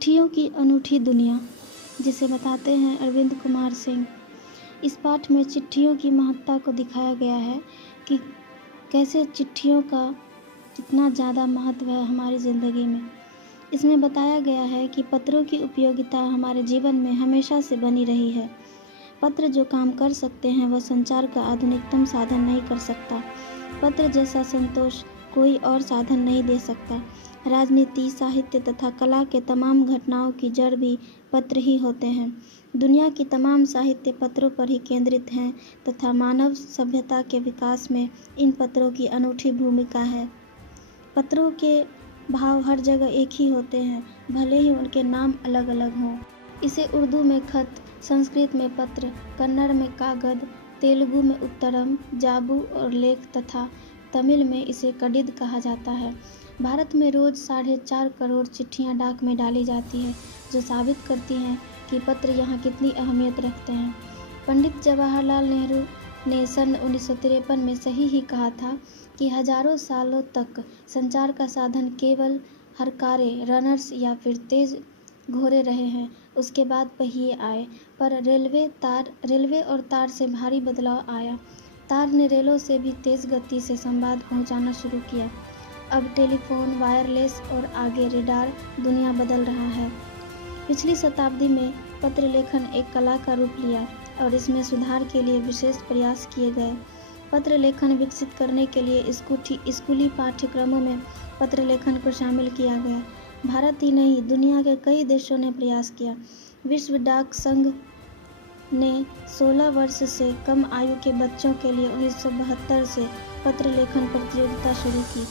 चिट्ठियों की अनूठी दुनिया, जिसे बताते हैं अरविंद कुमार सिंह। इस पाठ में चिट्ठियों की महत्ता को दिखाया गया है कि कैसे चिट्ठियों का कितना ज़्यादा महत्व है हमारी ज़िंदगी में। इसमें बताया गया है कि पत्रों की उपयोगिता हमारे जीवन में हमेशा से बनी रही है। पत्र जो काम कर सकते हैं वह संचार का आधुनिकतम साधन नहीं कर सकता। पत्र जैसा संतोष कोई और साधन नहीं दे सकता। राजनीति, साहित्य तथा कला के तमाम घटनाओं की जड़ भी पत्र ही होते हैं। दुनिया की तमाम साहित्य पत्रों पर ही केंद्रित हैं तथा मानव सभ्यता के विकास में इन पत्रों की अनूठी भूमिका है। पत्रों के भाव हर जगह एक ही होते हैं, भले ही उनके नाम अलग अलग हों। इसे उर्दू में खत, संस्कृत में पत्र, कन्नड़ में कागद, तेलुगु में उत्तरम, जाबू और लेख तथा तमिल में इसे कडिद कहा जाता है। भारत में रोज 4.5 करोड़ चिट्ठियां डाक में डाली जाती है, जो साबित करती हैं कि पत्र यहाँ कितनी अहमियत रखते हैं। पंडित जवाहरलाल नेहरू ने सन 1953 में सही ही कहा था कि हजारों सालों तक संचार का साधन केवल हरकारे, रनर्स या फिर तेज घोड़े रहे हैं। उसके बाद पहिए आए, पर रेलवे और तार से भारी बदलाव आया। तार ने रेलों से भी तेज गति से संवाद पहुंचाना शुरू किया। अब टेलीफोन, वायरलेस और आगे रेडार दुनिया बदल रहा है। पिछली शताब्दी में पत्र लेखन एक कला का रूप लिया और इसमें सुधार के लिए विशेष प्रयास किए गए। पत्र लेखन विकसित करने के लिए स्कूली पाठ्यक्रमों में पत्र लेखन को शामिल किया गया। भारत ही नहीं, दुनिया के कई देशों ने प्रयास किया। विश्व डाक संघ ने 16 वर्ष से कम आयु के बच्चों के लिए 1972 से पत्र लेखन प्रतियोगिता शुरू की।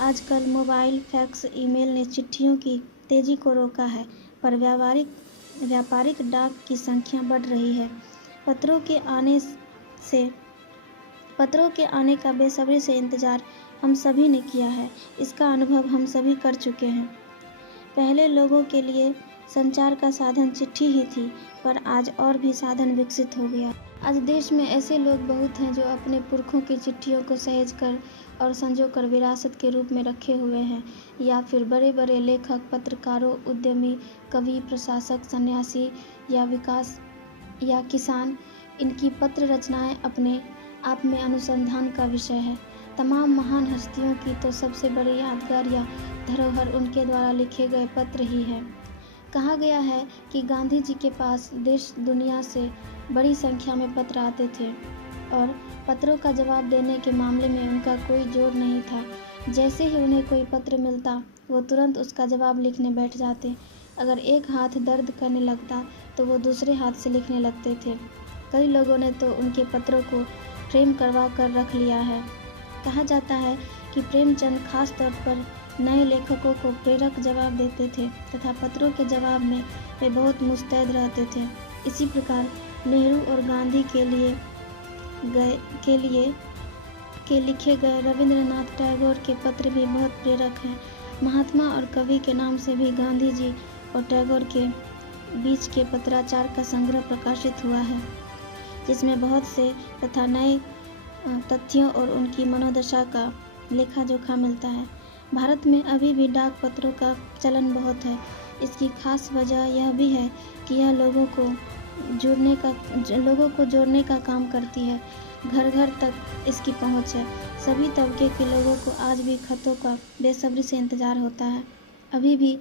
आजकल मोबाइल, फैक्स, ईमेल ने चिट्ठियों की तेजी को रोका है, पर व्यापारिक डाक की संख्या बढ़ रही है। पत्रों के आने का बेसब्री से इंतजार हम सभी ने किया है। इसका अनुभव हम सभी कर चुके हैं। पहले लोगों के लिए संचार का साधन चिट्ठी ही थी, पर आज और भी साधन विकसित हो गया। आज देश में ऐसे लोग बहुत हैं जो अपने पुरखों की चिट्ठियों को सहेज कर और संजो कर विरासत के रूप में रखे हुए हैं, या फिर बड़े बड़े लेखक, पत्रकारों, उद्यमी, कवि, प्रशासक, सन्यासी या विकास या किसान। इनकी पत्र रचनाएं अपने आप में अनुसंधान का विषय है। तमाम महान हस्तियों की तो सबसे बड़ी यादगार या धरोहर उनके द्वारा लिखे गए पत्र ही है। कहा गया है कि गांधी जी के पास देश दुनिया से बड़ी संख्या में पत्र आते थे और पत्रों का जवाब देने के मामले में उनका कोई जोर नहीं था। जैसे ही उन्हें कोई पत्र मिलता, वो तुरंत उसका जवाब लिखने बैठ जाते। अगर एक हाथ दर्द करने लगता तो वो दूसरे हाथ से लिखने लगते थे। कई लोगों ने तो उनके पत्रों को फ्रेम करवा कर रख लिया है। कहा जाता है कि प्रेमचंद खास तौर पर नए लेखकों को प्रेरक जवाब देते थे तथा पत्रों के जवाब में वे बहुत मुस्तैद रहते थे। इसी प्रकार नेहरू और गांधी के लिखे गए रविंद्रनाथ टैगोर के पत्र भी बहुत प्रेरक हैं। महात्मा और कवि के नाम से भी गांधी जी और टैगोर के बीच के पत्राचार का संग्रह प्रकाशित हुआ है, जिसमें बहुत से तथा नए तथ्यों और उनकी मनोदशा का लेखा जोखा मिलता है। भारत में अभी भी डाक पत्रों का चलन बहुत है। इसकी खास वजह यह भी है कि यह लोगों को जोड़ने का काम करती है। घर घर तक इसकी पहुंच है। सभी तबके के लोगों को आज भी खतों का बेसब्री से इंतजार होता है। अभी भी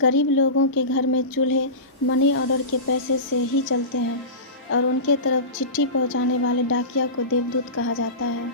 गरीब लोगों के घर में चूल्हे मनी ऑर्डर के पैसे से ही चलते हैं और उनके तरफ चिट्ठी पहुंचाने वाले डाकिया को देवदूत कहा जाता है।